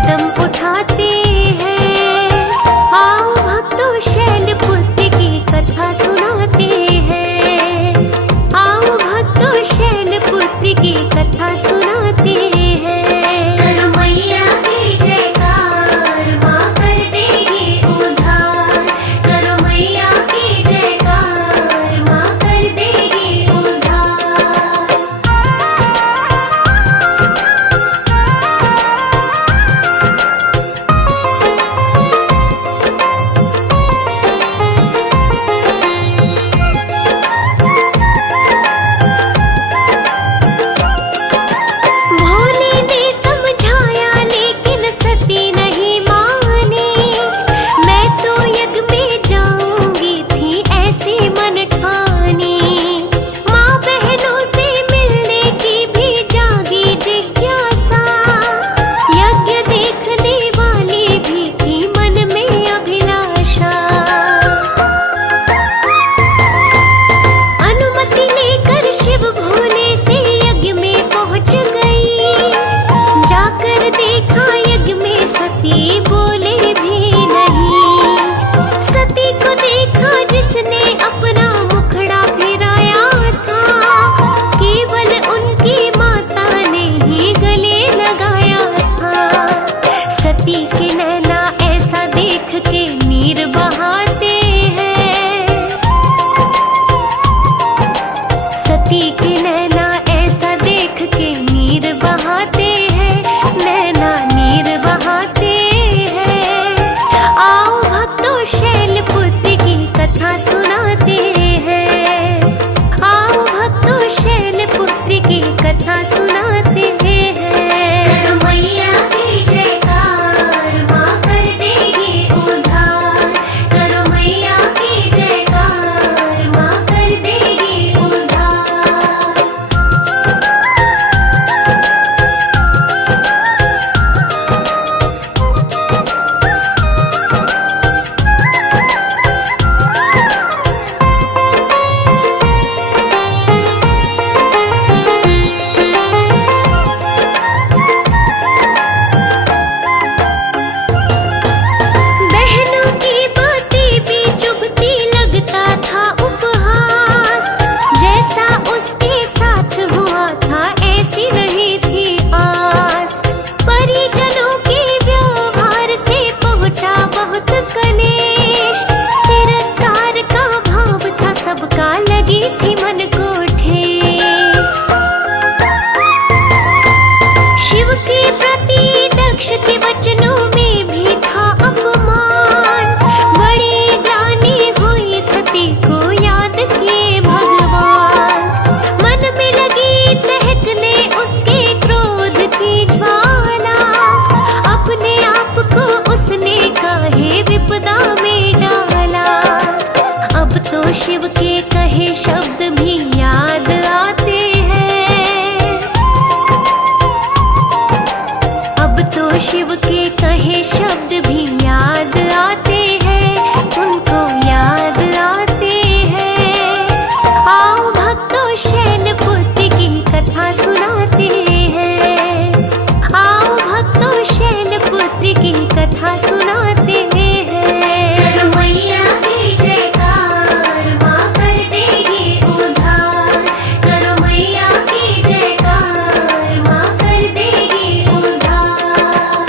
कदम उठाते हैं। आओ भक्तों शैलपुत्री की कथा सुनाते हैं। आओ भक्तों शैलपुत्री की कथा सुनाते हैं। करो मैया की जयकार, माँ कर देगी उद्धार। करो मैया की जयकार, माँ कर देगी उद्धार। भोले ने समझाया लेकिन सती नहीं मानी। मैं तो यज्ञ में जाऊंगी थी ऐसी मन ठानी। माँ बहनों से मिलने की भी जागी जिज्ञासा। यज्ञ देखने वाली भी थी मन में अभिलाषा। अनुमति लेकर शिव भोले से यज्ञ में पहुंच गई। जाकर देखा यज्ञ में सती बोले भी नहीं। सती को देखा जिसने अपना मुखड़ा फिराया था। केवल उनकी माता ने ही गले लगाया था। सती के नैना ऐसा देख के नीर बहाते हैं। सती के नैना ऐसा देख के नीर बहाते हैं। नैना नीर बहाते हैं। आओ भक्तों शैलपुत्री की कथा सुनाते हैं। आओ भक्तों शैलपुत्री की कथा सुनाते हैं। करो मैया की जयकार, माँ कर देगी उद्धार। करो मैया की जयकार, माँ कर देगी उद्धार। बहनों की बातें भी चुभती लगता था उपहास। जैसा उसके साथ हुआ था ऐसी नहीं थी आस। परिजनों के व्यवहार से पहुंचा बहुत कलेश। तिरस्कार का भाव था सबका, लगी थी मन को ठेस। शिव के प्रति दक्ष के वचनों में भी था अपमान। बड़ी ग्लानि हुई सती को याद किए भगवान। मन में लगी दहकने उसके क्रोध की ज्वाला। अपने आप को उसने काहे विपदा में डाला। अब तो शिव के कहे शब्द भी याद आते हैं। अब तो शिव के कहे शब्द भी याद आते हैं। उनको याद आते हैं। आओ भक्तों शैलपुत्री की कथा सुनाते हैं। आओ भक्तों शैलपुत्री की कथा सुनाते हैं। करो मैया की जयकार, माँ कर देगी उद्धार। करो मैया की जयकार, माँ कर देगी उद्धार।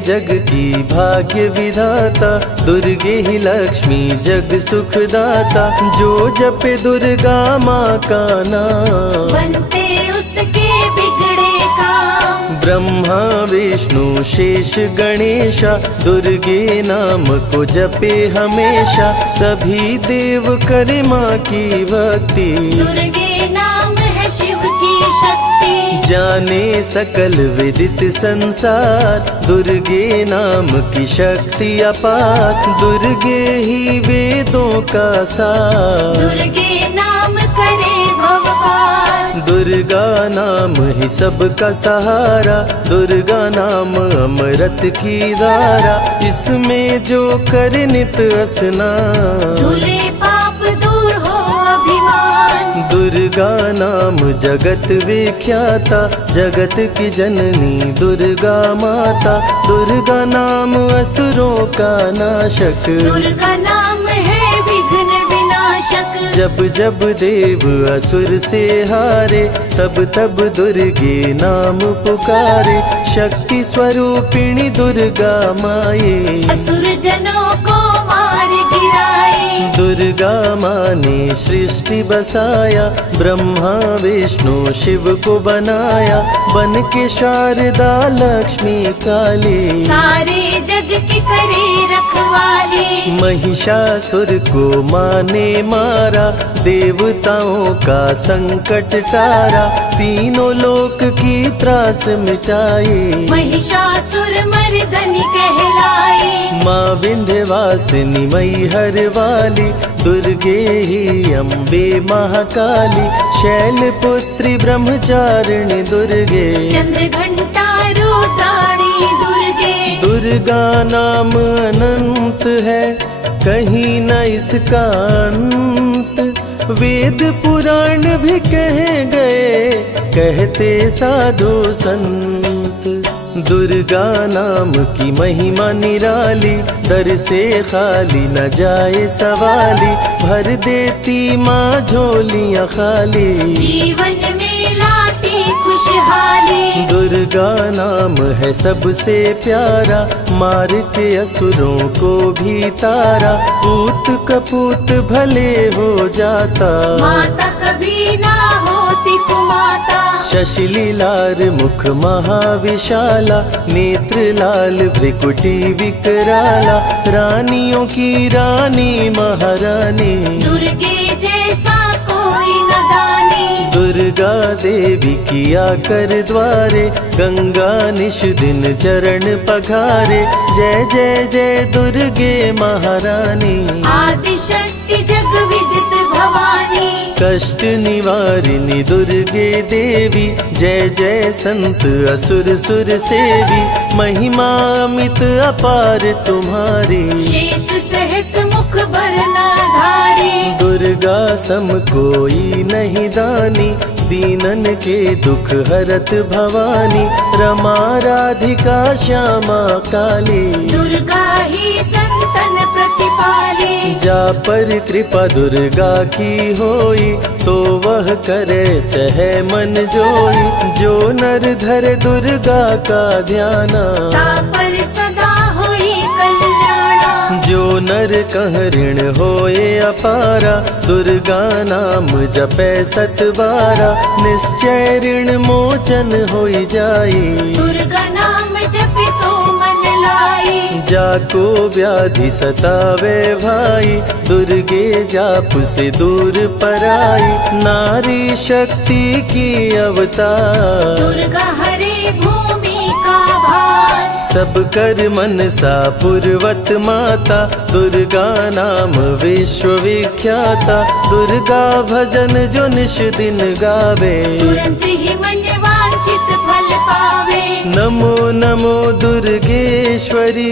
जग की भाग्य विधाता, दुर्गे ही लक्ष्मी जग सुखदाता। जो जपे दुर्गा माँ का नाम, बनते उसके बिगड़े काम। ब्रह्मा विष्णु शेष गणेशा, दुर्गे नाम को जपे हमेशा। सभी देव करे माँ की भक्ति, दुर्गे नाम है शिव की शक्ति। जाने सकल विदित संसार, दुर्गे नाम की शक्ति अपार। दुर्गे ही वेदों का सार, दुर्गे नाम करे भव पार। दुर्गा नाम ही सबका सहारा, दुर्गा नाम अमृत की धारा। इसमें जो करे नित स्नान, धुले पाप दूर हो अभिमान। दुर्गा नाम जगत विख्याता, जगत की जननी दुर्गा माता। दुर्गा नाम असुरों का नाशक, दुर्गा नाम है विघ्न विनाशक। जब जब देव असुर से हारे, तब तब दुर्गे नाम पुकारे। शक्ति स्वरूपिणी दुर्गा माए, असुर जनों को मार गिराए। दुर्गा माँ ने सृष्टि बसाया, ब्रह्मा विष्णु शिव को बनाया। बन के शारदा लक्ष्मी काली, सारे जग की करे रखवाली। महिषासुर को माँ ने मारा, देवताओं का संकट टारा। तीनों लोक की त्रास मिटाई, महिषासुर मर्दनी कहलाई। माँ विंध्यवासिनी मैहर वाली, दुर्गे ही अम्बे महाकाली। शैलपुत्री ब्रह्मचारिणी दुर्गे, चंद्र घंटा रुद्राणी दुर्गे। दुर्गा नाम अनंत है, कहीं न इसका अंत। वेद पुराण भी कह गए, कहते साधु संत। दुर्गा नाम की महिमा निराली, दर से खाली न जाए सवाली। भर देती माँ झोलियाँ खाली, जीवन में लाती खुशहाली। दुर्गा नाम है सबसे प्यारा, मार के असुरों को भी तारा। पूत कपूत भले हो जाता, माता कभी ना होती कुमाता। शशिलीलार मुख महाविशाला, नेत्र लाल भ्रिकुटी विकराला। रानियों की रानी महारानी, दुर्गे जैसा कोई न दानी। दुर्गा देवी किया कर द्वारे, गंगा निश दिन चरण पखारे। जय जय जय दुर्गे महारानी, आदि शक्ति जग विदित भवानी। कष्ट निवारिणी दुर्गे देवी, जय जय संत असुर सुर सेवी। महिमा अमित अपार तुम्हारी, शेष सहस मुख भरना धारी। दुर्गा सम कोई नहीं दानी, दीनन के दुख हरत भवानी। रमा राधिका श्यामा काली, दुर्गा ही संतन प्रतिपाली। जा पर कृपा दुर्गा की होई, तो वह करे चहे मन जोई। जो नर धरे दुर्गा का ध्याना, ता पर सदा होई कल्याणा। जो नर कह ऋण होए अपारा, दुर्गा नाम जपे सतबारा। निश्चय ऋण मोचन होई जाई, दुर्गा नाम जपे सो मन लाई। जाको व्याधि सतावे भाई, दुर्गे जाप से दूर पराई। नारी शक्ति की अवतार, दुर्गा हरे भूमि का भार। सब कर मन सा पूर्वत माता, दुर्गा नाम विश्व विख्याता। दुर्गा भजन जो निश दिन गावे, तुरंत ही मन वांछित फल पावे। नमो नमो दुर्गेश्वरी,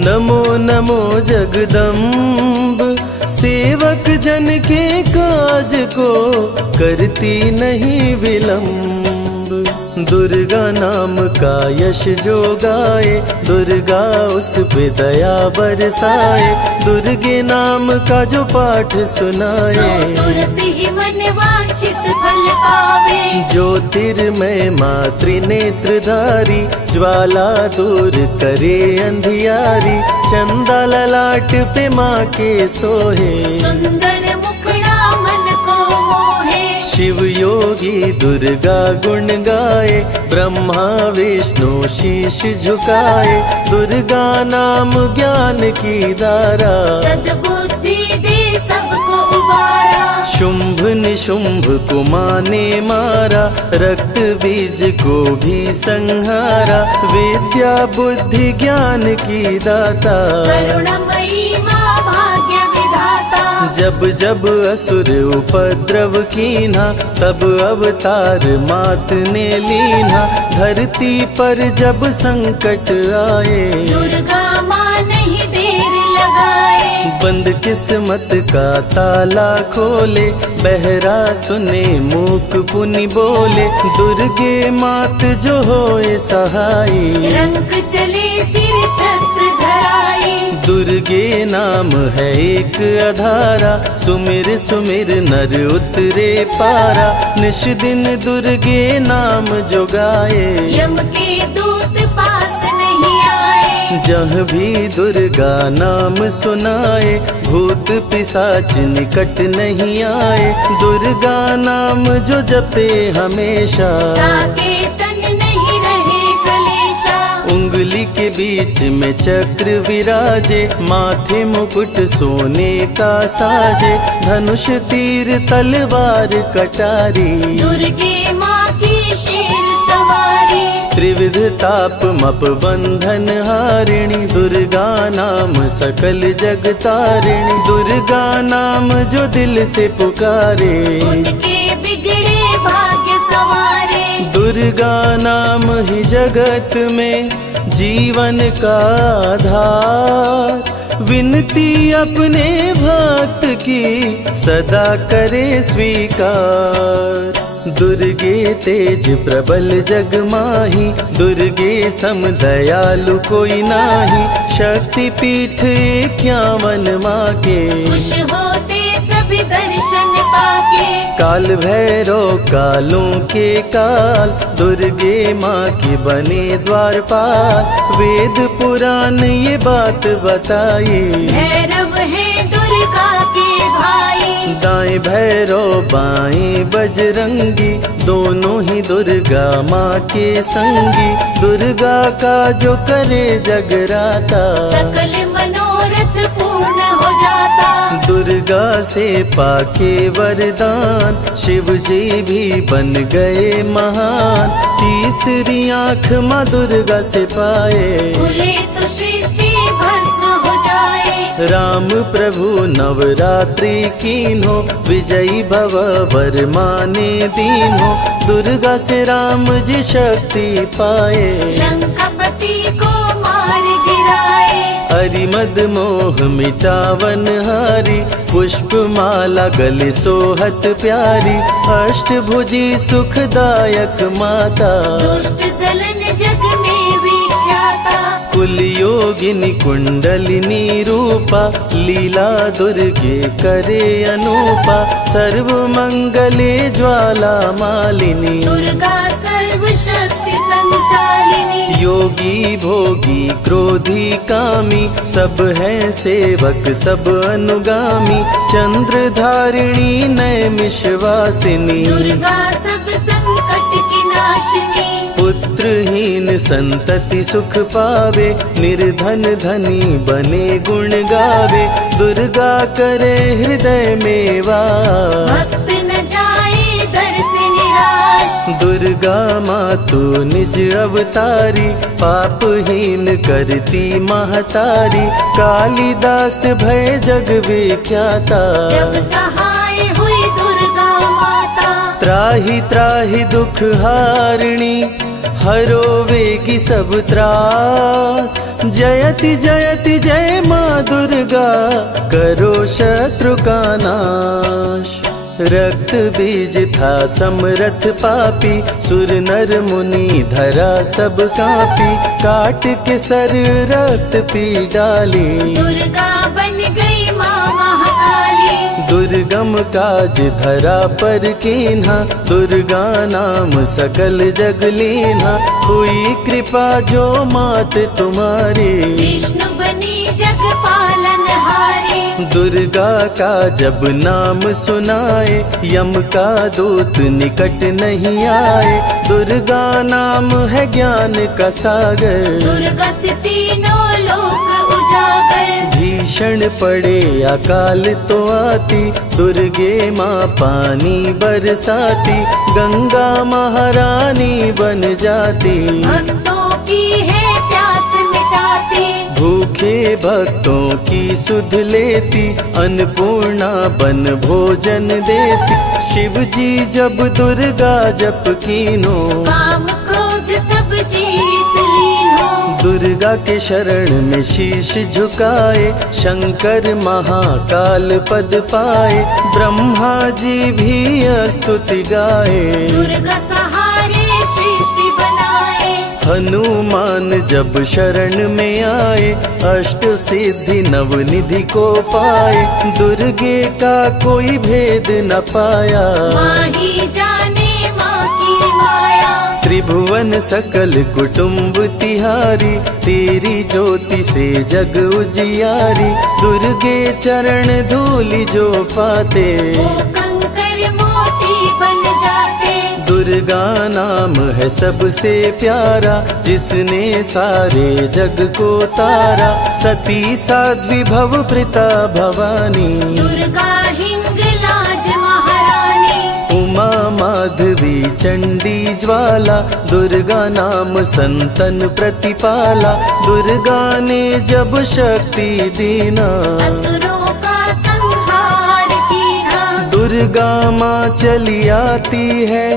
नमो नमो जगदम्ब। सेवक जन के काज को करती नहीं विलम्ब। दुर्गा नाम का यश जो गाए, दुर्गा उस पे दया बरसाए। दुर्गे नाम का जो पाठ सुनाए, तुरंत ही मन वांछित फल पावे। ज्योतिर्मय मातृनेत्रधारी ज्वाला दूर करे अंधियारी, चंदा ललाट पे माँ के सोहे, सुंदर मुखड़ा मन को मोहे। शिव योगी दुर्गा गुण गाए, ब्रह्मा विष्णु शीश झुकाए, दुर्गा नाम ज्ञान की धारा, सद्बुद्धि दे सबको उबारा। शुंभ निशुंभ को माने मारा, रक्त बीज को भी संहारा, विद्या बुद्धि ज्ञान की दाता, करुणमयी माँ भाग्य विधाता। जब जब असुर उपद्रव कीन्हा, तब अवतार मात ने लीन्हा, धरती पर जब संकट आए, दुर्गा माँ नहीं देर लगाए। बंद किस्मत का ताला खोले, बहरा सुने मूक पुनि बोले, दुर्गे मात जो होए सहाई, रंग चले सिर छत्र धराई। दुर्गे नाम है एक अधारा, सुमिर सुमिर नर उतरे पारा, निश दिन दुर्गे नाम जो गाए, यम के दूत पास नहीं आए। जहाँ भी दुर्गा नाम सुनाए, भूत पिशाच निकट नहीं आए, दुर्गा नाम जो जपे हमेशा, ताके तन नहीं रहे कलेशा। उंगली के बीच में चक्र विराजे, माथे मुकुट सोने का साजे, धनुष तीर तलवार कटारी, दुर्गे माँ की शेर सवारी। त्रिविध ताप मप बंधन हारिणी, दुर्गा नाम सकल जग तारिणी, दुर्गा नाम जो दिल से पुकारे, उनके बिगड़े भाग्य संवारे। दुर्गा नाम ही जगत में जीवन का आधार, विनती अपने भक्त की सदा करे स्वीकार। दुर्गे तेज प्रबल जग माही, दुर्गे सम दयालु कोई नाही, शक्ति पीठ 51 माँ के, खुश होते सभी दर्शन पाके। काल भैरव कालों के काल, दुर्गे माँ के बने द्वारपाल, वेद पुराण ये बात बताई, भैरव है दुर्गा के भाई। दाएं भैरव बाएं बजरंगी, दोनों ही दुर्गा माँ के संगी, दुर्गा का जो करे जगराता, सकल मनोरथ पूर्ण हो जाता। दुर्गा से पाके वरदान, शिव जी भी बन गए महान, तीसरी आँख माँ दुर्गा से पाए, खुले तो सृष्टि भस्म हो जाए। राम प्रभु नवरात्रि कीन्हो, विजयी भव वर माने दीन्हो, दुर्गा से राम जी शक्ति पाए, लंकापति को मार गिराए। हरिमद मोह मिटावन हारी, पुष्प माला गले सोहत प्यारी, अष्टभुजी सुखदायक माता, दुष्ट दलन जग में विख्याता। कुल योगिनी कुंडलिनी रूपा, लीला दुर्गे करे अनूपा, सर्व मंगले ज्वाला मालिनी, दुर्गा सर्वशक्ति संचालिनी। योगी भोगी क्रोधी कामी, सब हैं सेवक सब अनुगामी, चंद्रधारिणी नैमिषवासिनी, दुर्गा सब संकट की नाशिनी। पुत्रहीन संतति सुख पावे, निर्धन धनी बने गुण गावे, दुर्गा करे हृदय में वास, भक्त न जाए दर से निराश। दुर्गा मातु निज अवतारी, पापहीन करती महतारी, कालिदास भय जग विख्याता, जब सहाय हुई दुर्गा माता। त्राहि त्राहि दुख हारिणी, हरो वेगी सब त्रास, जयति जयति जय माँ दुर्गा, करो शत्रु का नाश। रक्त बीज था समरथ पापी, सुर नर मुनि धरा सब कापी, काट के सर रक्त पी डाली, दुर्गा बन गई माँ महाकाली। दुर्गम काज धरा पर कीन्हा, दुर्गा नाम सकल जग लीन्हा। हुई कृपा जो मात तुम्हारी, विष्णु बनी जग पालनहारी। दुर्गा का जब नाम सुनाए, यम का दूत निकट नहीं आए। दुर्गा नाम है ज्ञान का सागर, दुर्गा से तीनों लोक उजागर। भीषण पड़े अकाल तो आती, दुर्गे माँ पानी बरसाती। गंगा महारानी बन जाती, भक्तों की है प्यास मिटाती। भूखे भक्तों की सुध लेती, अन्नपूर्णा बन भोजन देती। शिव जी जब दुर्गा जप कीनो, काम क्रोध सब जीत लीनो। दुर्गा के शरण में शीश झुकाए, शंकर महाकाल पद पाए। ब्रह्मा जी भी स्तुति गाए, दुर्गा सहारे सृष्टि बनाए। हनुमान जब शरण में आए, अष्ट सिद्धि नवनिधि को पाए। दुर्गे का कोई भेद न पाया, माँ ही जाने माँ की माया। त्रिभुवन सकल कुटुंब तिहारी, तेरी ज्योति से जग उजियारी। दुर्गे चरण धूलि जो पाते, वो कंकर मोती बन जाते। दुर्गा नाम है सबसे प्यारा, जिसने सारे जग को तारा। सती साध्वी भव प्रीता भवानी, दुर्गा हिंगलाज महारानी। उमा माधवी चंडी ज्वाला, दुर्गा नाम संतन प्रतिपाला। दुर्गा ने जब शक्ति दीना, असुरों का संहार कीना। दुर्गा माँ चली आती है,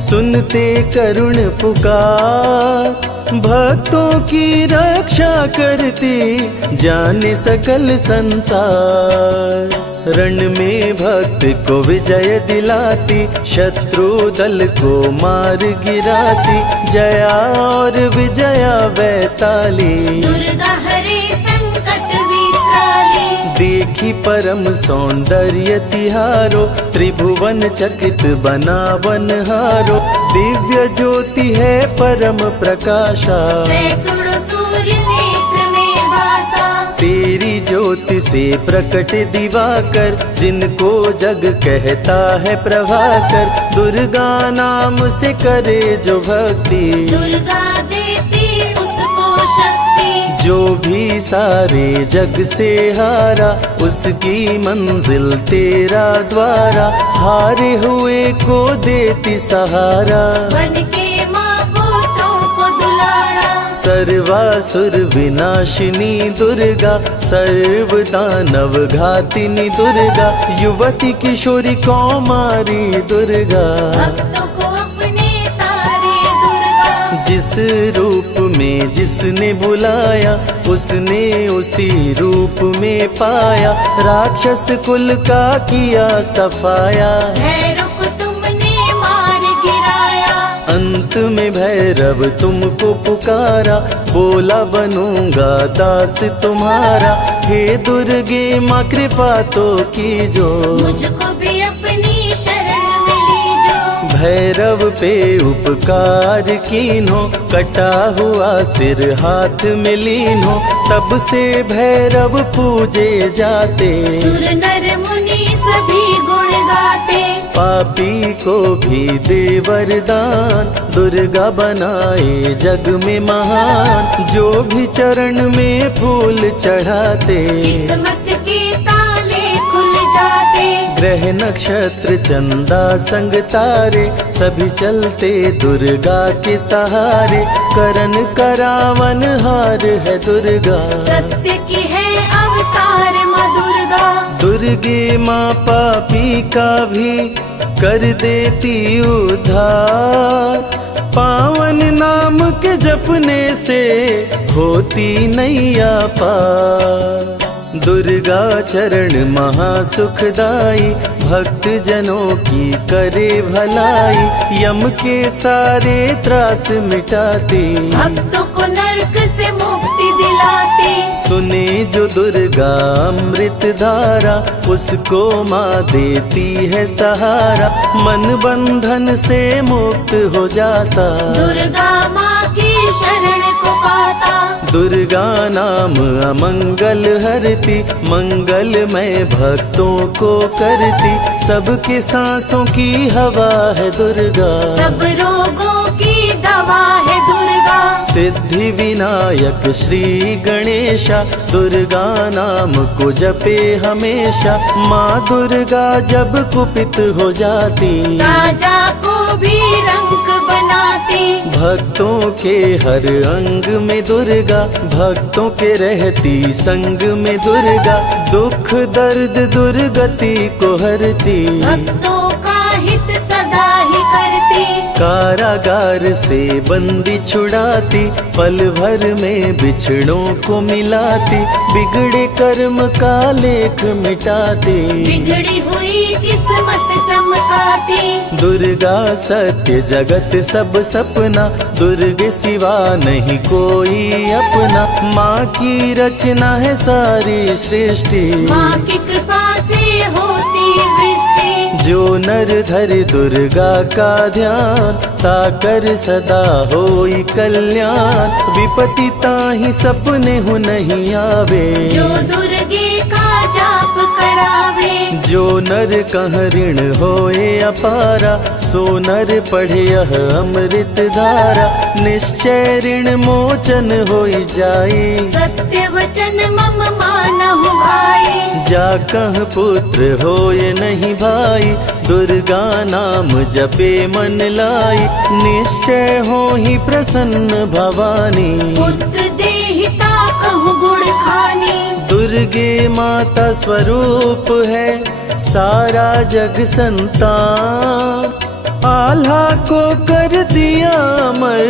सुनते करुण पुकार। भक्तों की रक्षा करती, जाने सकल संसार। रण में भक्त को विजय दिलाती, शत्रु दल को मार गिराती। जया और विजया वैताली, दुर्गा हरे संकट विकराली। देखी परम सौंदर्य तिहारो, त्रिभुवन चकित बनावन हारो। दिव्य ज्योति है परम प्रकाशा, सैकड़ों सूर्य नेत्र में भासा। तेरी ज्योति से प्रकट दिवाकर, जिनको जग कहता है प्रभाकर। दुर्गा नाम से करे जो भक्ति, दुर्गा देती उसको शक्ति। जो भी सारे जग से हारा, उसकी मंजिल तेरा द्वारा। हारे हुए को देती सहारा, बन के माँ पुत्रों को दुलारा। सर्वासुर विनाशिनी दुर्गा, सर्व दानव घातिनी दुर्गा। युवती किशोरी कौमारी दुर्गा, भक्तों को अपने तारे दुर्गा। जिस रूप में जिसने बुलाया, उसने उसी रूप में पाया। राक्षस कुल का किया सफाया, भैरव को तुमने मार गिराया। अंत में भैरव तुमको पुकारा। बोला बनूंगा दास तुम्हारा, हे दुर्गे माँ कृपा तो कीजो। मुझको भी अपनी शरण में लीजो। भैरव पे उपकार कीन्हो, कटा हुआ सिर हाथ में लीन्हो। तब से भैरव पूजे जाते, सुर नर मुनि सभी गुण गाते। पापी को भी दे वरदान, दुर्गा बनाए जग में महान। जो भी चरण में फूल चढ़ाते, किस्मत के ताले खुल जाते। ग्रह नक्षत्र चंदा संग तारे, सभी चलते दुर्गा के सहारे। करन करावन हार है दुर्गा, सत्य की है अवतार माँ दुर्गा। दुर्गे माँ पापी का भी कर देती उद्धार। पावन नाम के जपने से होती नैया पार। दुर्गा चरण महासुखदाई, भक्त जनों की करे भलाई। यम के सारे त्रास मिटाती, भक्तों को नरक से मुक्ति दिलाती। पिलाती। सुने जो दुर्गा अमृत धारा, उसको माँ देती है सहारा, मन बंधन से मुक्त हो जाता। दुर्गा माँ की शरण को पाता। दुर्गा नाम अमंगल हरती, मंगलमय भक्तों को करती, सबके सांसों की हवा है दुर्गा, सब रोगों की दवा है दुर्गा। सिद्धि विनायक श्री गणेशा, दुर्गा नाम को जपे हमेशा। माँ दुर्गा जब कुपित हो जाती, राजा को भी रंग बनाती। भक्तों के हर अंग में दुर्गा, भक्तों के रहती संग में दुर्गा, दुख दर्द दुर्गति को हरती, भक्तों का हित सदा ही करती। कारागार से बंदी छुड़ाती, पल भर में बिछड़ों को मिलाती, बिगड़े कर्म का लेख मिटाती, बिगड़ी हुई किस्मत चमकाती। दुर्गा सत्य जगत सब सपना, दुर्गे सिवा नहीं कोई अपना। माँ की रचना है सारी सृष्टि, माँ की कृपा से होती वृष्टि। जो नर धरे दुर्गा का ध्यान, ताकर सदा होई कल्याण। विपत्ति ताहि सपने हो नहीं आवे, जो दुर्गे का जाप करावे। जो नर कह ऋण होए अपारा, सो नर पढ़े यह अमृत धारा, निश्चय ऋण मोचन होई जाए। सत्य वचन मम मानहु भाई, जा कह पुत्र होए नहीं भाई, दुर्गा नाम जपे मन लाई, निश्चय हो ही प्रसन्न भवानी। पुत्र देहिता कहु गुण खानी, दुर्गे माता स्वरूप है सारा जग संतान, आल्हा को कर दिया अमर,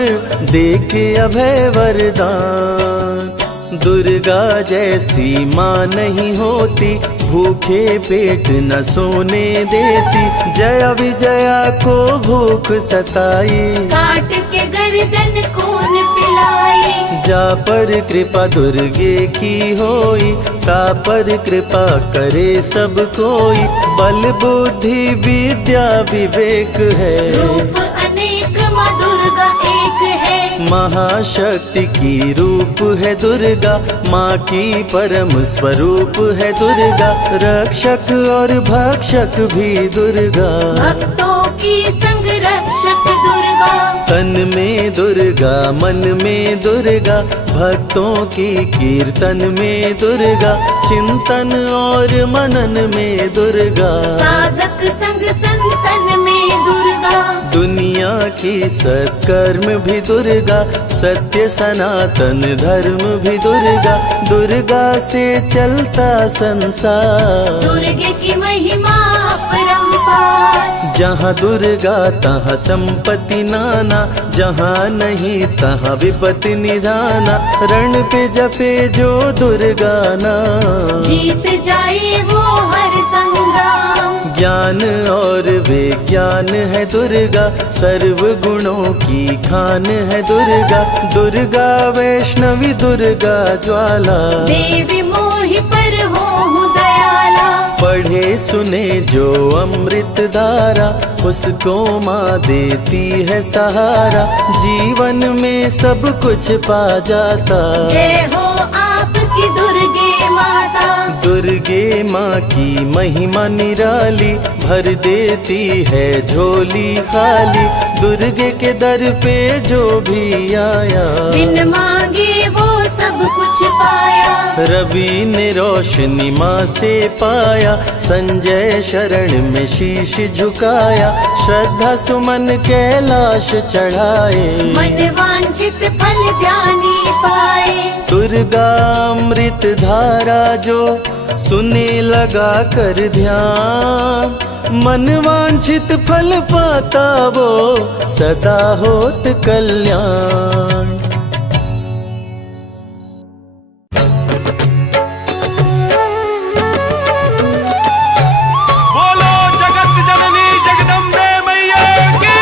देके अभय वरदान। दुर्गा जैसी माँ नहीं होती, भूखे पेट न सोने देती, जया विजया को भूख सताई, काट के गर्दन खून पिलाई। जा पर कृपा दुर्गे की होई, ता पर कृपा करे सब कोई, बल बुद्धि विद्या विवेक है, रूप अनेक माँ दुर्गा एक है। महाशक्ति की रूप है दुर्गा, माँ की परम स्वरूप है दुर्गा, रक्षक और भक्षक भी दुर्गा, भक्तों की संग रक्षक दुर्गा। तन में दुर्गा मन में दुर्गा, भक्तों की कीर्तन में दुर्गा, चिंतन और मनन में दुर्गा, साधक संग संतन में दुर्गा। दुनिया की सत्कर्म भी दुर्गा, सत्य सनातन धर्म भी दुर्गा, दुर्गा से चलता संसार। दुर्गे की महिमा अपरंपार, जहाँ दुर्गा तहाँ संपत्ति नाना, जहाँ नहीं तहाँ विपत्ति निधाना, रण पे जपे जो दुर्गा नाम, जीत जाए वो हर संग्राम। ज्ञान और विज्ञान है दुर्गा, सर्व गुणों की खान है दुर्गा, दुर्गा वैष्णवी दुर्गा ज्वाला, देवी मोहि पर हो दयाला। पढ़े सुने जो अमृत धारा, उसको माँ देती है सहारा, जीवन में सब कुछ पा जाता। जय हो आपकी दुर्गे माता, दुर्गे माँ की महिमा निराली, भर देती है झोली खाली, दुर्गे के दर पे जो भी आया, बिन मांगे वो सब कुछ पाया। रवि ने रोशनी माँ से पाया, संजय शरण में शीश झुकाया, श्रद्धा सुमन कैलाश चढ़ाए, मन वांछित फल ध्यानी पाए। दुर्गा अमृत धारा जो सुने लगा कर ध्यान, मन वांछित फल पाता वो सदा होत कल्याण। बोलो जगत जननी जगदम्बे मैया की।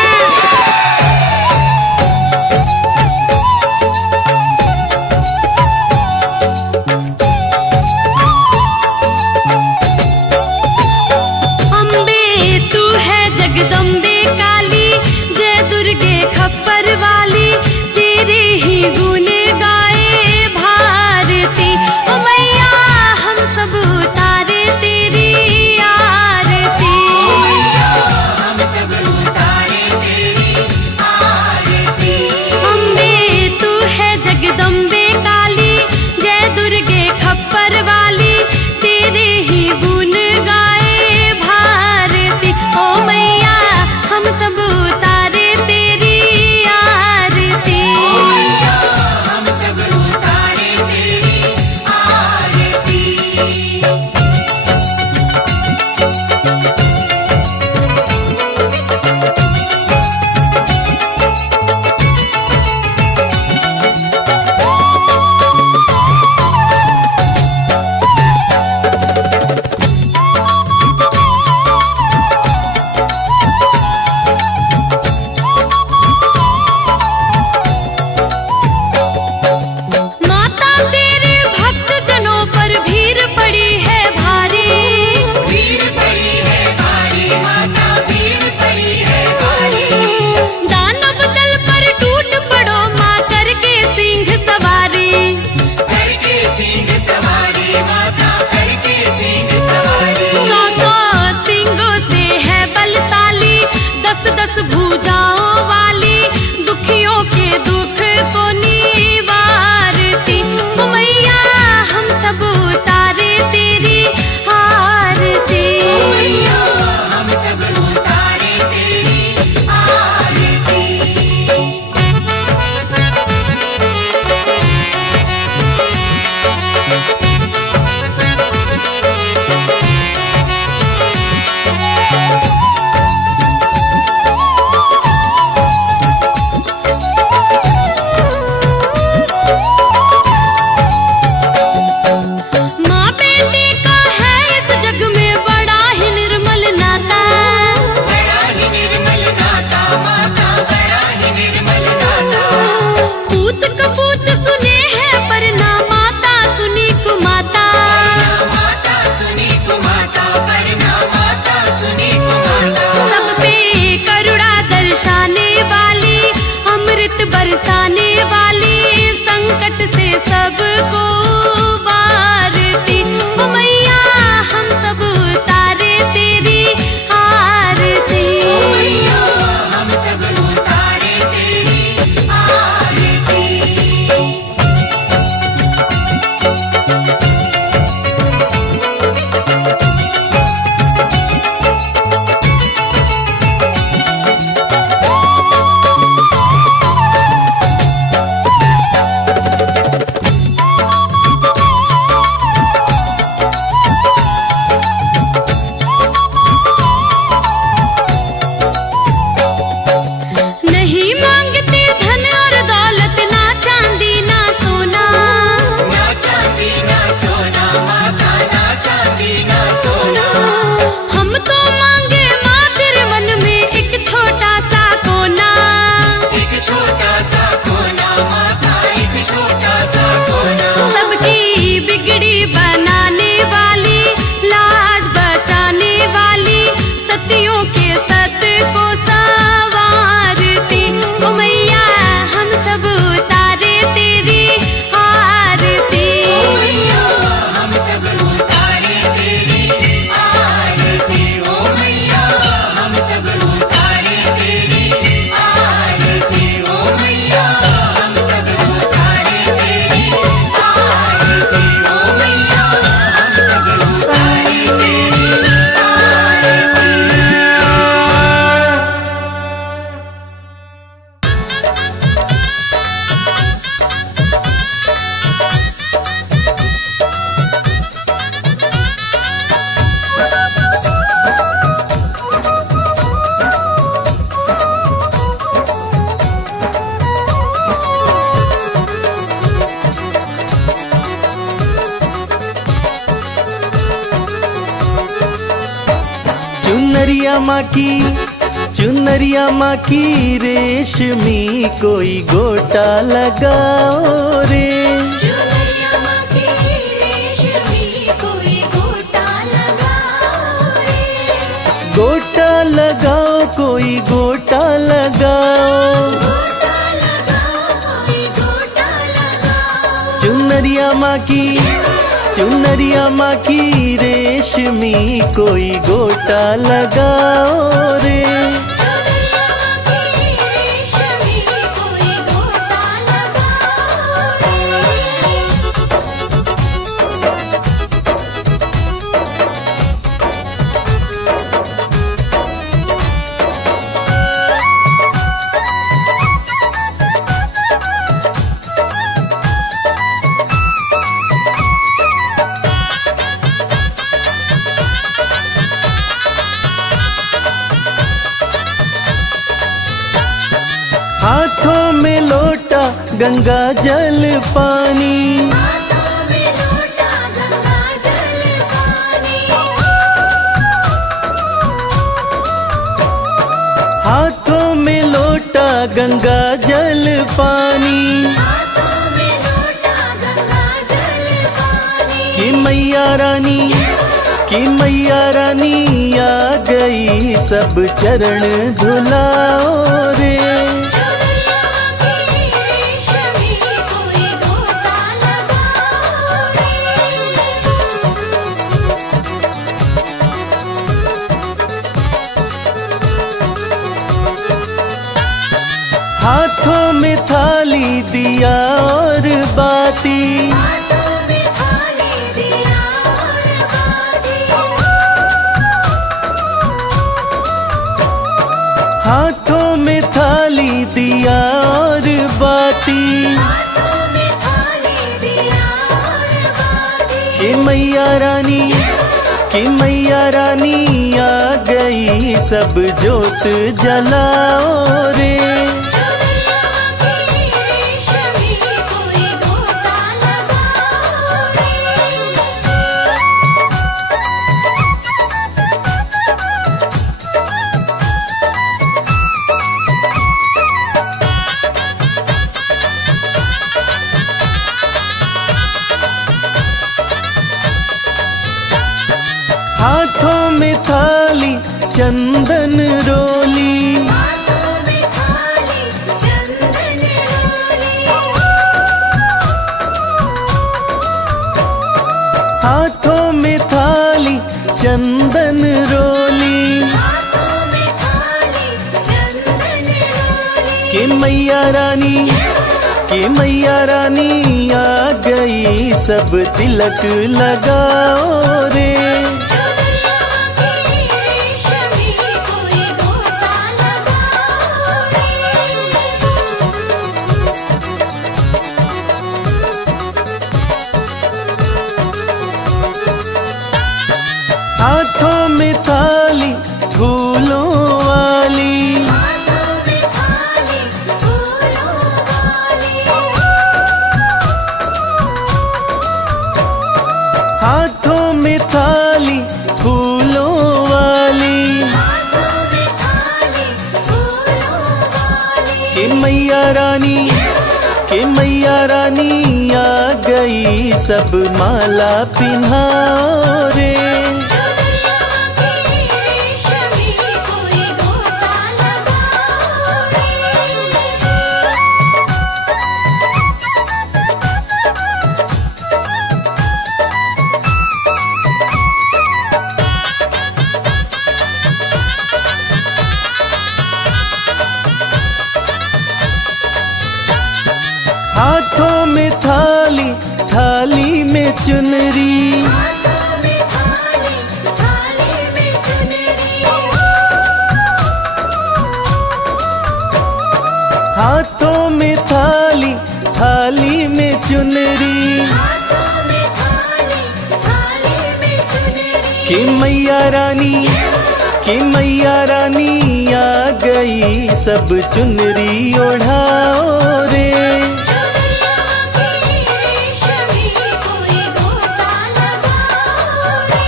चुनरिया माँ की, चुनरिया माँ की रेशमी कोई गोटा लगाओ रे। चुनरिया माँ की रेशमी कोई गोटा लगाओ रे। गोटा लगाओ कोई गोटा लगाओ। गोटा लगाओ कोई गोटा लगाओ। चुनरिया माँ की, चुनरिया माँ की रेशमी कोई गोटा लगाओ रे। चुनरिया माँ की रेशमी कोई गोटा लगाओ रे। हाथों में लोटा गंगा जल पानी, हाथों में लोटा गंगा जल पानी। हाथों में लोटा गंगा जल पानी। हाथों में लोटा गंगा जल पानी। कि मैया रानी, कि मैया रानी आ गई सब चरण धुलाओ रे। चुनरिया माँ की रेशमी कोई गोटा लगाओ हाथों में थाली दिया और बाती, हाथों में थाली दिया और बाती। हाथों में थाली दिया और बाती। हाथों में थाली दिया और बाती। कि मैया रानी, कि मैया रानी आ गई सब जोत जलाओ रे। चुनरिया माँ की रेशमी कोई गोटा लगाओ रे। हाथों में थाली चंदन रोली, हाथों में थाली चंदन रोली। हाथों में थाली चंदन रोली। हाथों में थाली चंदन रोली। कि मैया रानी, कि मैया रानी आ गई सब तिलक लगाओ रे। चुनरिया माँ की रेशमी कोई गोटा लगाओ रे। हाथों में थाली फूलों वाली, हाथों में थाली फूलों वाली। हाथों में थाली फूलों वाली। हाथों में थाली फूलों वाली। कि मैया रानी, कि मैया रानी आ गई सब माला पिन्हाओ रे। चुनरिया माँ की रेशमी कोई गोटा लगाओ रे। हाथों में थाली, थाली में चुनरी। हाथों में थाली थाली में चुनरी। हाथों में थाली, थाली में चुनरी। हाथों में थाली थाली में चुनरी। कि मैया रानी, कि मैया रानी आ गई सब चुनरी ओढ़ाओ रे। चुनरिया माँ की रेशमी कोई गोटा लगाओ रे।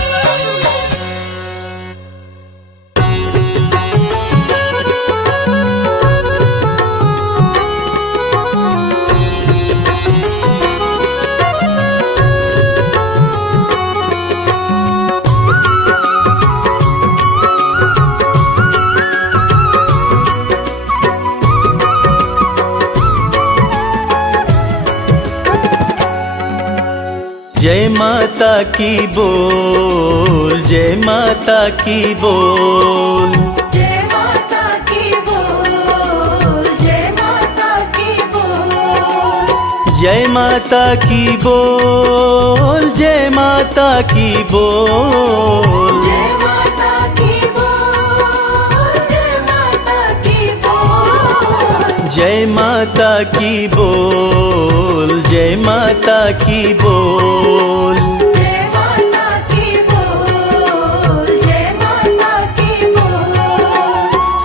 जय माता की बोल, जय माता की बोल। जय माता की बोल, जय माता की बोल। जय माता की बोल, जय माता की बोल। जय माता की बोल, जय माता की बोल। जय माता की बोल, जय माता की बोल। जय माता की बोल, जय माता की बोल।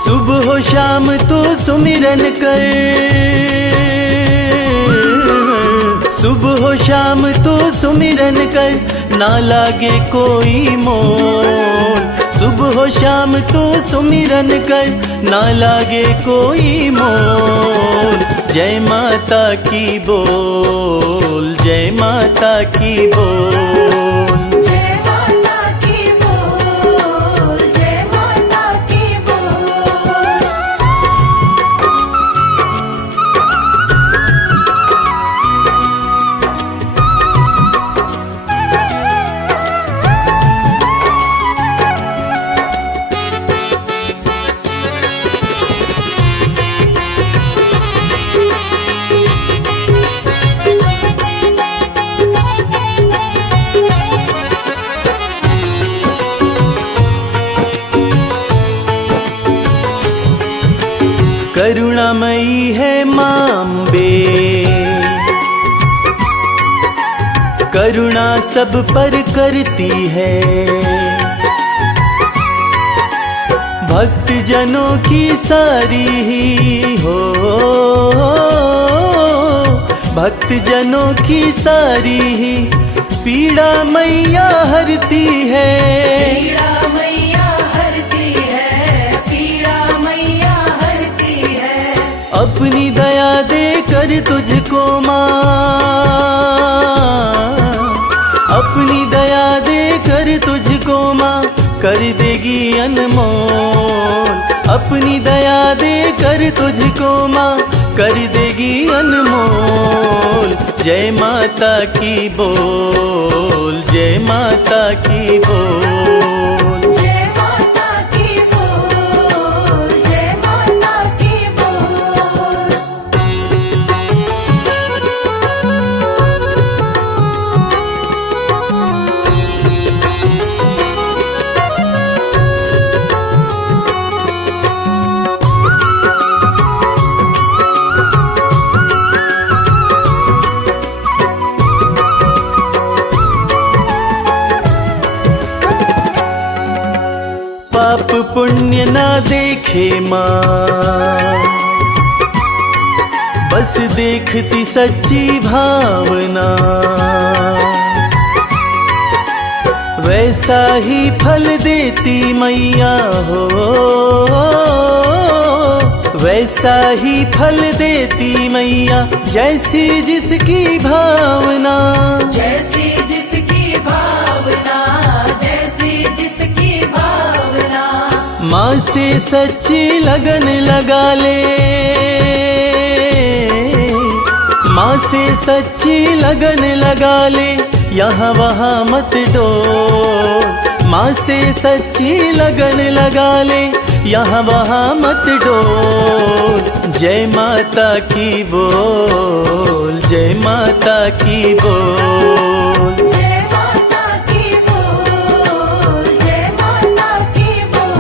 सुबह हो शाम तो सुमिरन कर, सुबह हो शाम तो सुमिरन कर, ना लागे कोई मोल। सुबह हो शाम तो सुमिरन कर, ना लागे कोई मोल। जय माता की बोल, जय माता की बोल। जय माता की बोल, जय माता की बोल। करुणामयी है मां अम्बे, करुणा सब पर करती है। भक्त जनों की सारी ही हो, भक्त जनों की सारी ही पीड़ा मैया हरती है। पीड़ा मैया हरती है, पीड़ा मैया हरती है। अपनी दया दे कर तुझको माँ, अपनी दया दे कर तुझको माँ कर देगी अनमोल। अपनी दया दे कर तुझको माँ कर देगी अनमोल। जय माता की बोल, जय माता की बोल। जय माता की बोल, जय माता की बोल। पाप पुण्य ना देखे माँ, बस देखती सच्ची भावना। वैसा ही फल देती मैया हो, वैसा ही फल देती मैया जैसी जिसकी भावना। जैसी जिसकी भावना, जैसी जिसकी भावना। माँ से सच्ची लगन लगा ले, माँ से सच्ची लगन लगा ले, यहाँ वहाँ मत डोल। माँ से सच्ची लगन लगा ले, यहाँ वहाँ मत डोल। जय माता की बोल, जय माता की बोल। जय माता की बोल, जय माता की बोल।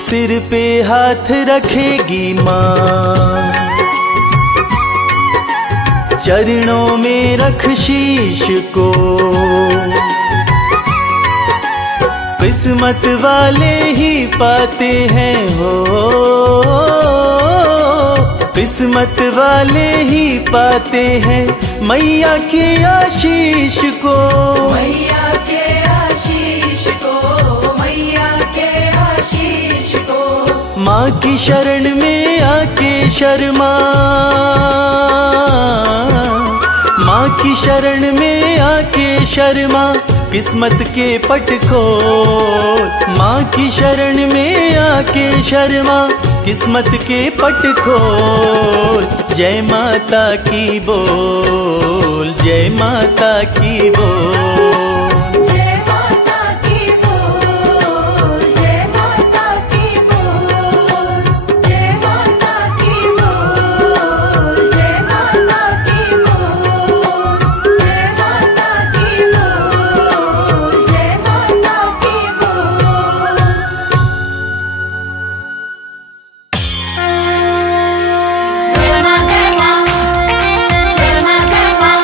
सिर पे हाथ रखेगी माँ, चरणों में रख शीश को। किस्मत वाले ही पाते हैं हो, किस्मत वाले ही पाते हैं मैया के आशीष को, मैया के आशीष को, मैया के आशीष को। माँ की शरण में आके शर्मा, माँ की शरण में आके शर्मा, किस्मत के पट खोल। माँ की शरण में आके शर्मा, किस्मत के पट खोल। जय माता की बोल, जय माता की बोल, जय माता की बोल, जय माता की बोल, जय माता की बोल, जय माता की बोल, जय माता की बोल, जय माता की बोल। जय मां जय मां, जय मां जय मां।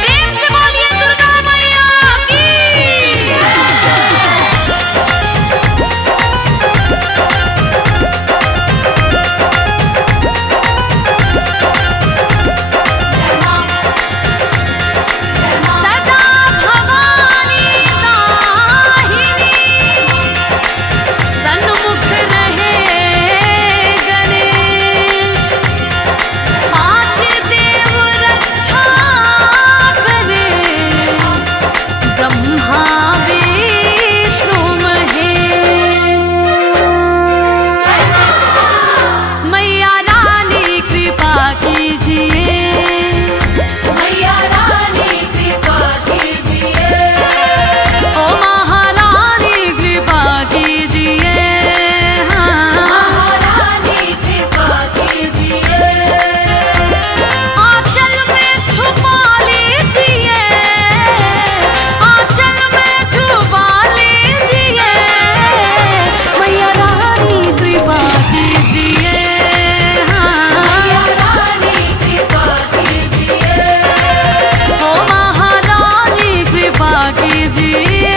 प्रेम से बोलिए दुर्गा मैया की। सदा भवानी दाहिनी, सन्मुख रहे गणेश। पांच देव रक्षा करे, ब्रह्मा विष्णु महेश। मैया रानी कृपा कीजिए, मैया रानी कृपा कीजिए, ओ महारानी कृपा कीजिए, महारानी कृपा कीजिए। आंचल में छुपा लीजिए, आंचल में छुपा लीजिए, मैया रानी कृपा कीजिए, मैया रानी कृपा कीजिए, ओ महारानी कृपा कीजिए,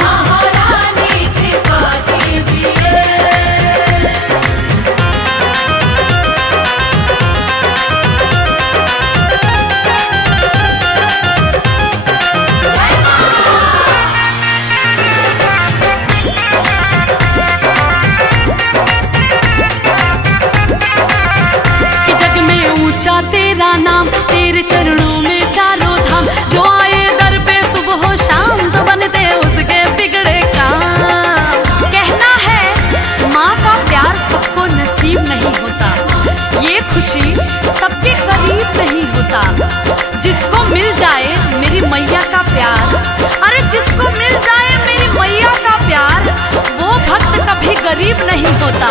महारानी कृपा कीजिए। कि जग में ऊंचा तेरा नाम, तेरे चरणों में चारों धाम। जो आए दर पे सुबह हो शाम, तो बनते उसके बिगड़े काम। कहना है माँ का प्यार सबको नसीब नहीं होता, ये खुशी सबके करीब नहीं होता। जिसको मिल जाए मेरी मैया का प्यार, अरे जिसको मिल जाए मेरी मैया का प्यार, वो भक्त कभी गरीब नहीं होता।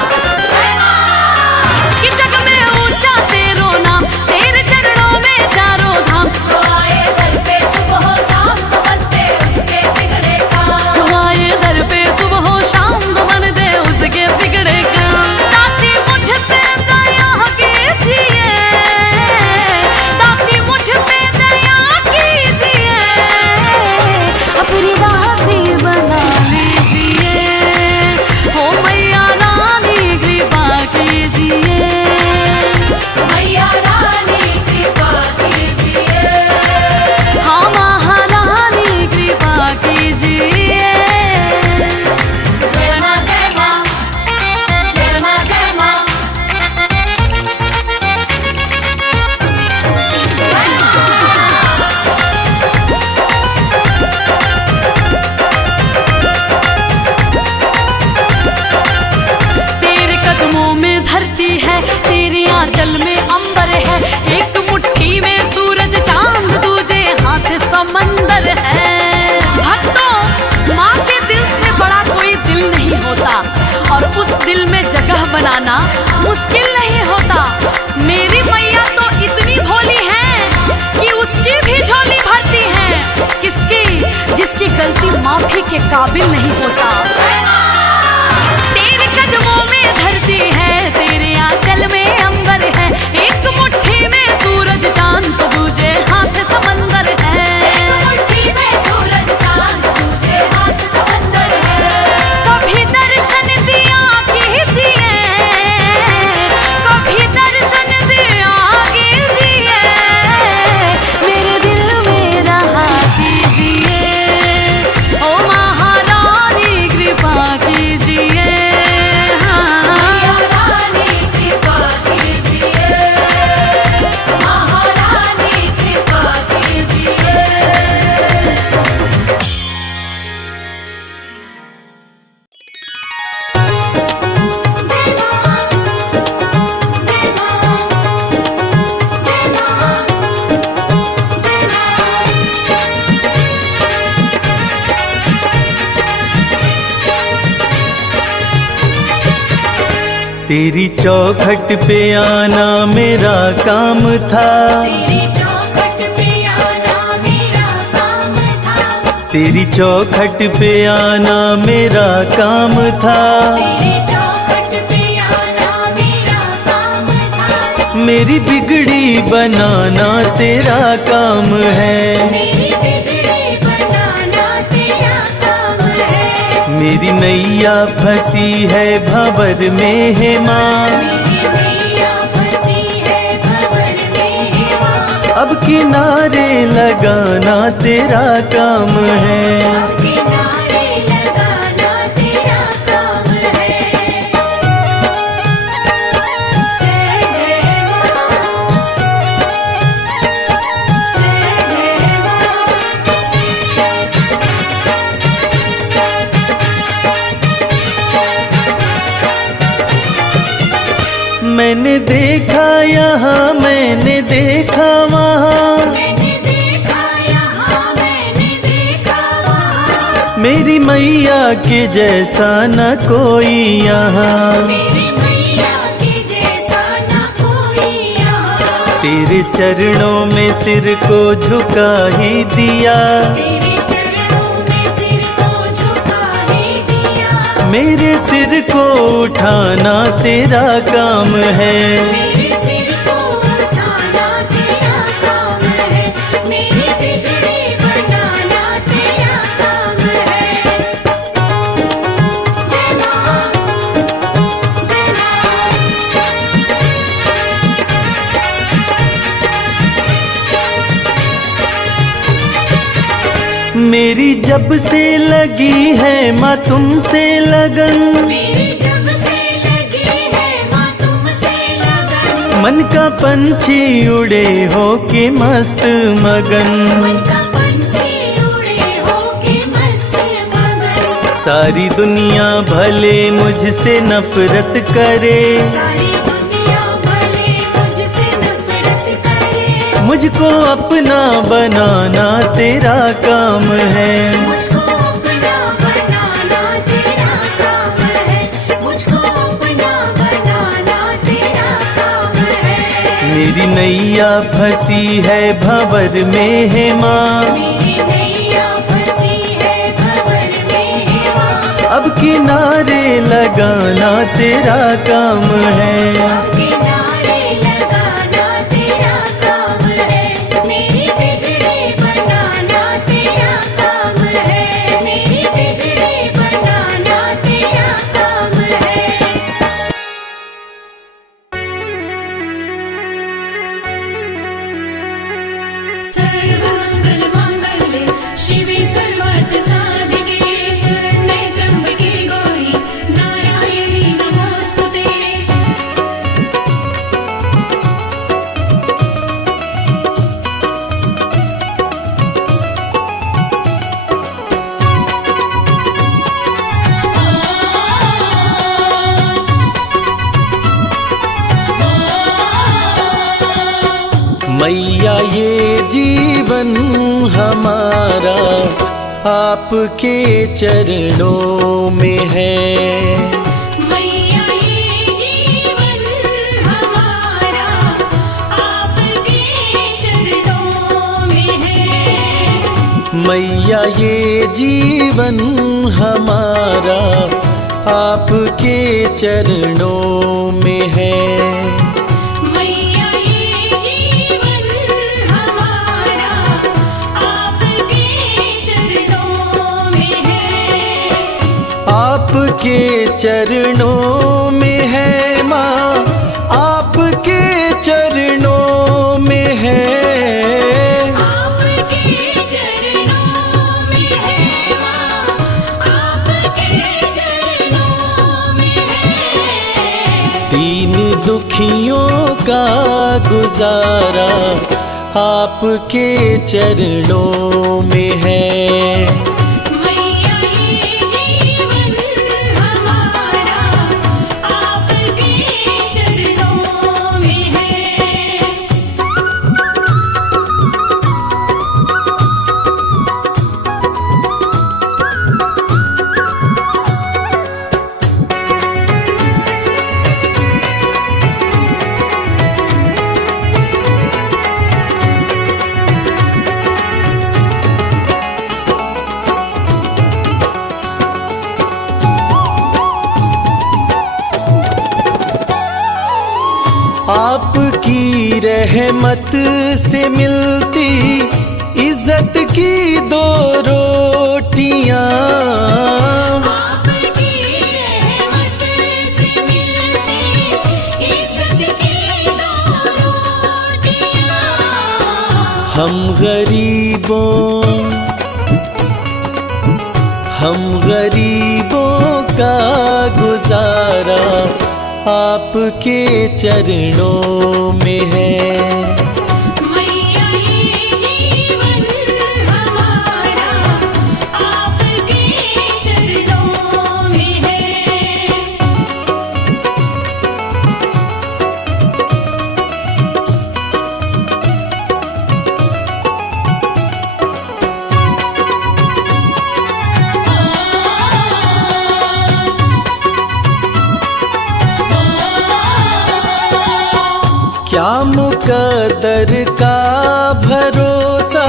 कि जग में ऊंचा तेरो नाम, तेरे चरणों में चारों धाम। जो आए दर पे सुबह हो शाम, तो बनते उसके बिगड़े काम। जो आए दर पे सुबह हो शाम, तो बनते उसके बिगड़े काम। दाती मुझ पे दया कीजिए, दाती मुझ पे दया कीजिए, अपनी दासी बना लीजिए, हो मैया रानी कृपा कीजिए, मैया रानी कृपा कीजिए, हाँ महारानी कृपा कीजिए। जय मां जय मां, जय मां जय मां। तेरे कदमों में धरती है, तेरे आंचल में अंबर है। एक मुट्ठी में सूरज चांद, दूजे हाथ समंदर है। भक्तों, माँ के दिल से बड़ा कोई दिल नहीं होता, और उस दिल में जगह बनाना मुश्किल नहीं होता। मेरी मैया तो इतनी भोली है कि उसकी भी झोली भरती है। किसकी? जिसकी गलती माफी के काबिल नहीं होता। तेरे कदमों में धरती है, तेरे आंचल में अंबर है। एक मुट्ठी में सूरज चांद, तो दूजे हाथ समंदर है। एक मुट्ठी में सूरज चांद, दूजे हाथ समंदर है। कभी दर्शन दिया कीजिए, कभी दर्शन दिया कीजिए, तेरी चौखट पे आना मेरा काम था, तेरी चौखट पे आना मेरा काम था, तेरी चौखट पे आना मेरा काम था, तेरी चौखट पे आना मेरा काम था, मेरी बिगड़ी बनाना तेरा काम है, मेरी बिगड़ी बनाना तेरा काम है, मेरी नैया फंसी है भंवर में है माँ, मेरी नैया फंसी है भंवर में है माँ, अब किनारे लगाना तेरा काम है, किनारे लगाना तेरा काम है। जय जय माँ, जय जय माँ। मैंने देखा यहाँ मैंने देखा वहाँ, मैंने देखा यहाँ मैंने देखा वहाँ, मेरी मैया के जैसा न कोई यहाँ, मेरी मैया के जैसा न कोई यहाँ, तेरे चरणों में सिर को झुका ही दिया, तेरे चरणों में सिर को झुका ही दिया, मेरे सिर को उठाना तेरा काम है, मेरे सिर को उठाना तेरा काम है, मेरी बिगड़ी बनाना तेरा काम है। जय माँ, जय माँ। मेरी जब से लगी है माँ तुमसे लगन, मेरी जब से लगी है माँ तुमसे लगन, मन का पंछी उड़े हो के मस्त मगन, मन का पंछी उड़े हो के मस्त मगन, सारी दुनिया भले मुझसे नफरत करे, सारी दुनिया भले मुझसे नफरत करे, मुझको अपना बनाना तेरा काम है, मुझको अपना बनाना तेरा काम है, मुझको अपना बनाना तेरा काम है, मेरी नैया फंसी है भंवर में है माँ, मेरी नैया फंसी है भंवर में है माँ, अब किनारे लगाना तेरा काम है, किनारे लगाना तेरा काम है, मेरी बिगड़ी बनाना तेरा काम है, मेरी बिगड़ी बनाना तेरा काम है। सर्वमंगल मांगल्ये शिवे सर्वार्थ साधिके नैतम्बिके गौरी नारायणी नमोस्तुते। मैया ये जीवन हमारा आपके चरणों में है, मैया ये जीवन हमारा आपके चरणों में है, मैया ये जीवन हमारा आपके चरणों में है, मैया ये जीवन हमारा आपके चरणों में है, आपके चरणों में है माँ, आपके चरणों में है, आपके चरणों में है माँ, आपके चरणों में है, दीन दुखियों का गुजारा आपके चरणों में है, मैया ये जीवन हमारा आपके चरणों में है। आपकी रहमत से मिलती इज्जत की 2 रोटियां। आपकी रहमत से मिलती इज्जत की 2 रोटियां। हम गरीबों का गुजारा आपके चरणों में है। मैया ये जीवन हमारा आपके चरणों में है। क्या मुकद्दर का भरोसा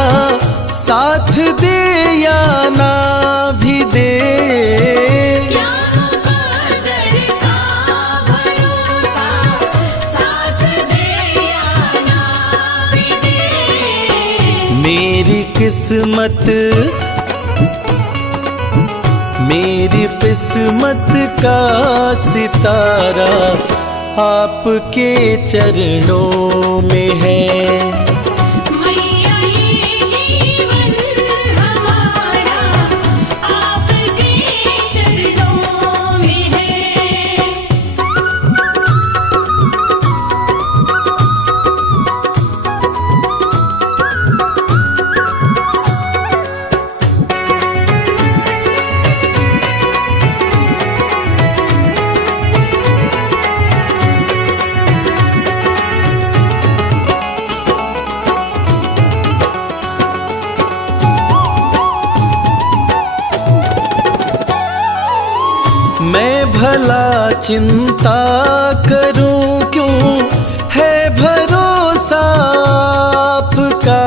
साथ दे या ना भी दे। क्या मुकद्दर का भरोसा साथ दे या ना भी दे। मेरी किस्मत का सितारा आपके चरणों में है। मैया ये जीवन हमारा आपके चरणों में है। मैं भला चिंता करूं क्यों है भरोसा आपका।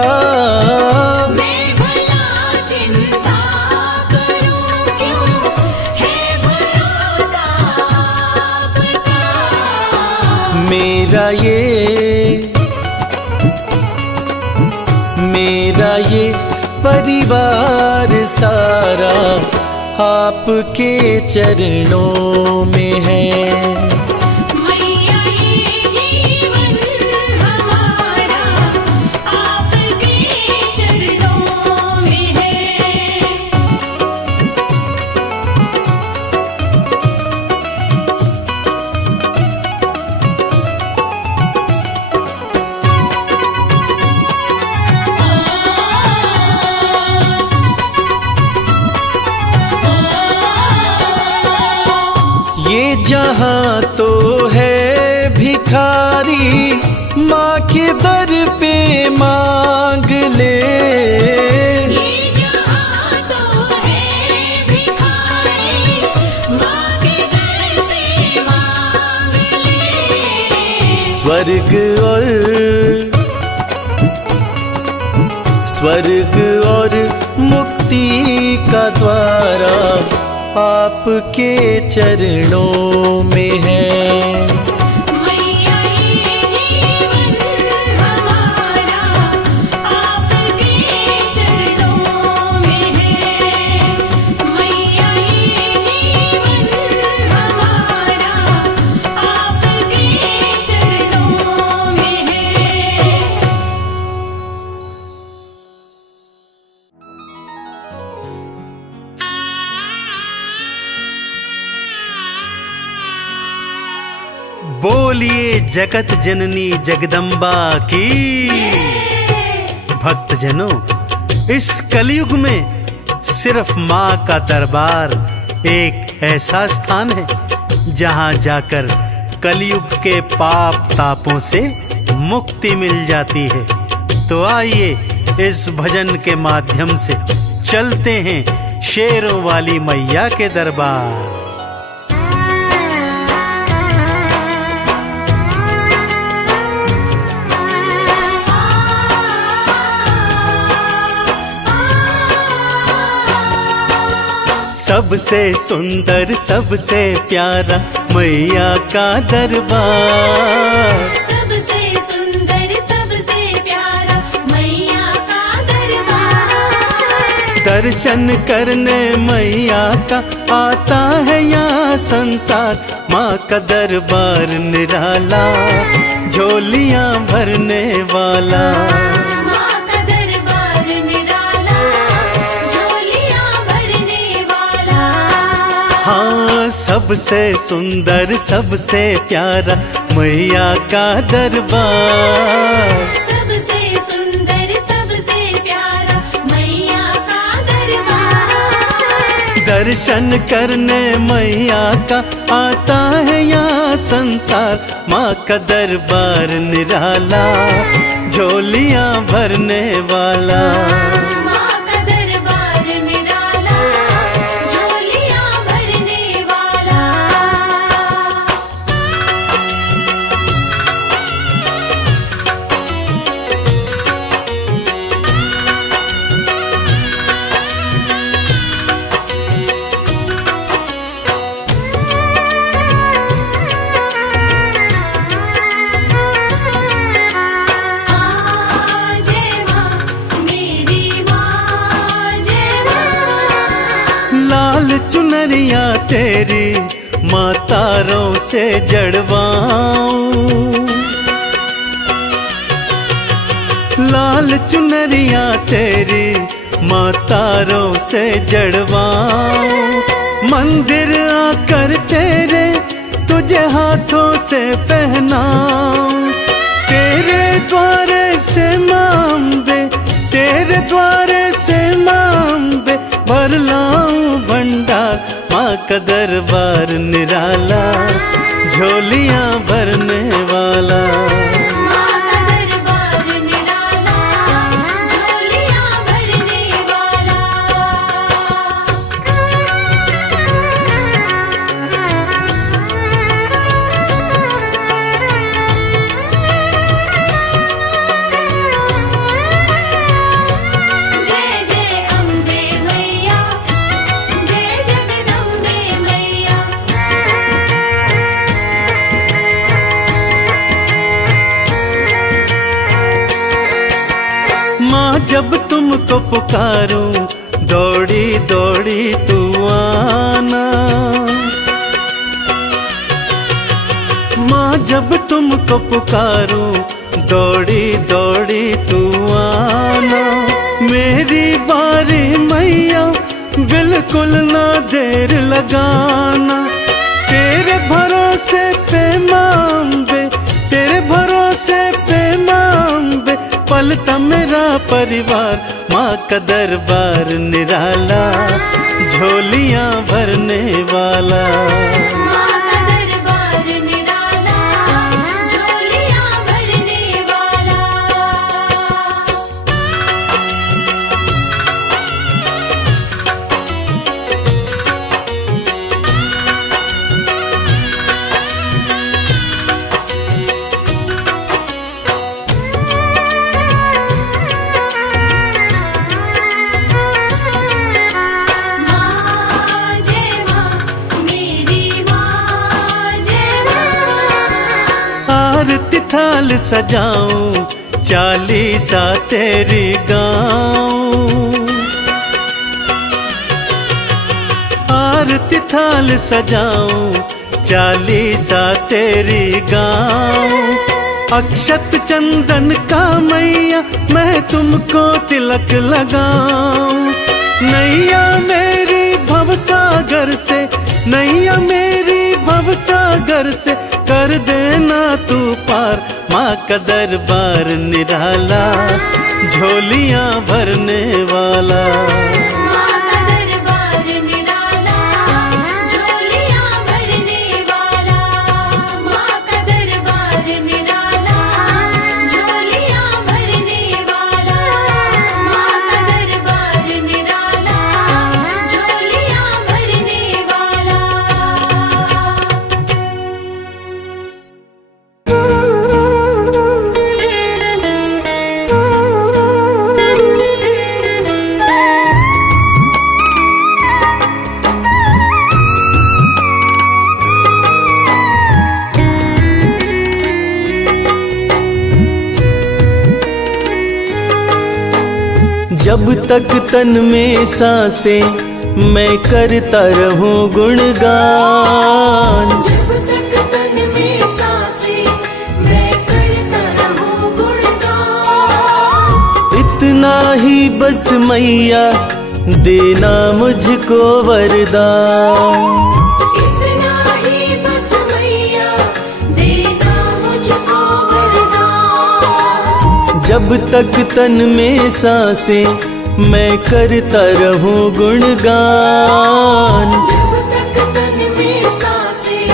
मैं भला चिंता करूं क्यों है भरोसा आपका। मेरा ये परिवार सारा आपके चरणों में है। मैया ये जीवन हमारा आपके चरणों में है। ये जहां तो है भिखारी माँ के दर पे मांग ले। ये जहां तो है भिखारी माँ के दर पे मांग ले। स्वर्ग और मुक्ति का द्वारा आपके चरणों में है। मैया ये जीवन हमारा आपके चरणों में है। मैया ये जीवन हमारा आपके चरणों में है। बोलिए जगत जननी जगदम्बा की। भक्तजनों, इस कलयुग में सिर्फ माँ का दरबार एक ऐसा स्थान है जहाँ जाकर कलयुग के पाप तापों से मुक्ति मिल जाती है। तो आइए इस भजन के माध्यम से चलते हैं शेरों वाली मैया के दरबार। सबसे सुंदर सबसे प्यारा मैया का दरबार। सबसे सुंदर दर्शन करने मैया का आता है यहाँ संसार। माँ का दरबार निराला, झोलियाँ भरने वाला। माँ का दरबार निराला, झोलियाँ भरने वाला। हाँ, सबसे सुंदर सबसे प्यारा मैया का दरबार। सबसे सुंदर सबसे प्यारा मैया का दरबार। दर्शन करने मैया का आता है यहाँ संसार। माँ का दरबार निराला, झोलियाँ भरने वाला। माँ का दरबार निराला, झोलियाँ भरने वाला। जय माँ मेरी माँ, जय माँ। लाल चुनरिया तेरी माँ तारों से जड़वाऊं। लाल चुनरिया तेरी माँ तारों से जड़वाऊं। मंदिर आकर तेरे तुझे हाथों से पहनाऊं। तेरे द्वारे से माँ अम्बे, तेरे द्वारे से माँ अम्बे भर लाऊं भंडार। माँ का दरबार निराला, झोलियाँ भरने वाला। माँ का दरबार निराला, झोलियाँ भरने वाला। जय जय अम्बे मैया, जय जगदम्बे मैया। माँ जब तुमको पुकारूं, दौड़ी दौड़ी तू आना। माँ जब तुमको पुकारूं, दौड़ी दौड़ी तू आना। मेरी बारी मैया, बिल्कुल ना देर लगाना। तेरे भरोसे पे माँ अम्बे, तेरे भरोसे पे माँ अम्बे पलता मेरा परिवार। माँ का दरबार निराला, झोलियाँ भरने वाला। माँ का दरबार निराला, झोलियाँ भरने वाला। माँ जय माँ मेरी माँ, जय माँ। आरती थाल सजाऊं, चालीसा तेरी गाऊं। आरती थाल सजाऊं, चालीसा तेरी गाऊं। अक्षत चंदन का मैया मैं तुमको तिलक लगाऊं। नैया मेरी भवसागर से, नैया मेरी भवसागर से कर देना तू पार। माँ का दरबार निराला, झोलियाँ भरने वाला। माँ का दरबार निराला, झोलियाँ भरने वाला। माँ का दरबार निराला, झोलियाँ भरने वाला। माँ का दरबार निराला, झोलियाँ भरने वाला। जब तक तन में सांसें मैं करता रहूं गुणगान। जब तक तन में सांसें मैं करता रहूं गुणगान। इतना ही बस मैया देना मुझको वरदान। इतना ही बस मैया देना मुझको वरदान। जब तक तन में सांसें मैं करता रहूं गुणगान। जब तक तन में सांसें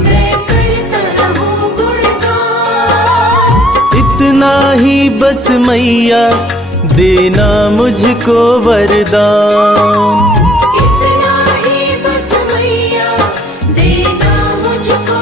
मैं करता रहूं गुणगान। इतना ही बस मैया देना मुझको वरदान। इतना ही बस मैया देना मुझको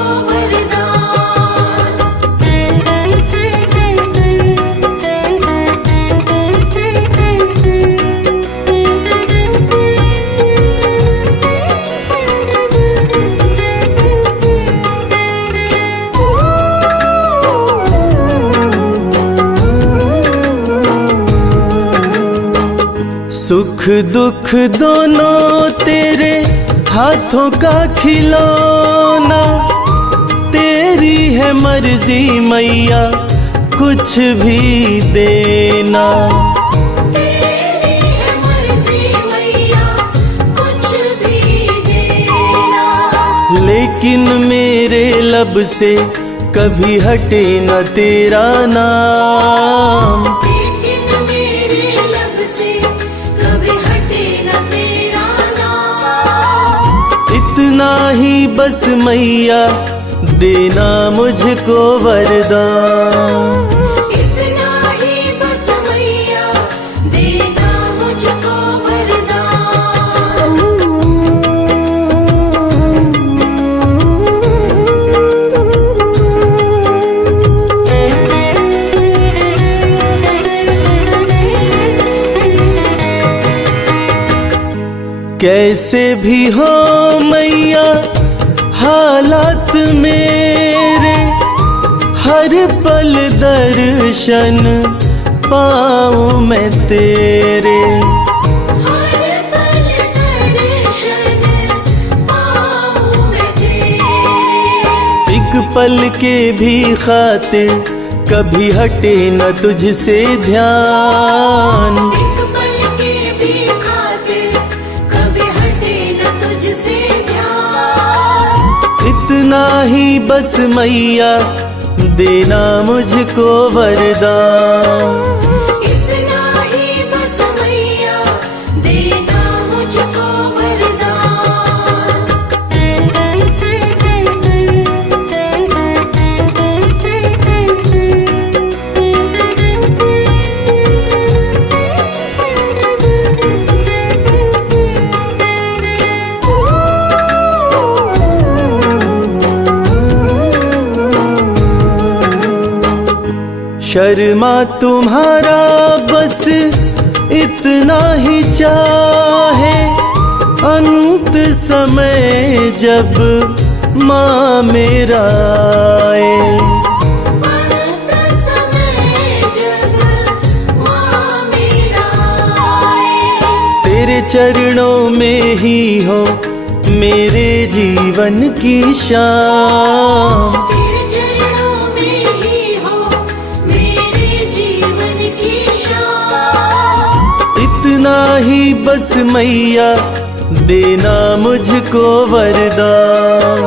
सुख दुख दोनों तेरे हाथों का खिलौना। तेरी है मर्जी मैया कुछ भी देना। तेरी है मर्जी मैया कुछ भी देना। लेकिन मेरे लब से कभी हटे न तेरा नाम। लेकिन मेरे लब से कभी हटे न तेरा नाम। इतना ही बस मैया देना मुझको वरदान। इतना ही बस मैया देना मुझको कैसे भी हो मैया हालात मेरे, हर पल दर्शन पाऊं मैं तेरे। हर पल दर्शन पाऊं मैं तेरे। एक पल के भी खातिर कभी हटे न तुझसे ध्यान। एक पल के भी खातिर कभी हटे न तुझसे ध्यान। इतना ही बस मैया देना मुझको वरदान। इतना ही बस मैया देना मुझको शर्मा तुम्हारा बस इतना ही चाहे, अंत समय जब माँ मेरा आए। अंत समय जब माँ मेरा आए। तेरे चरणों में ही हो मेरे जीवन की शाम। तेरे चरणों में ही हो मेरे जीवन की शाम। इतना ही बस मैया देना मुझको वरदान।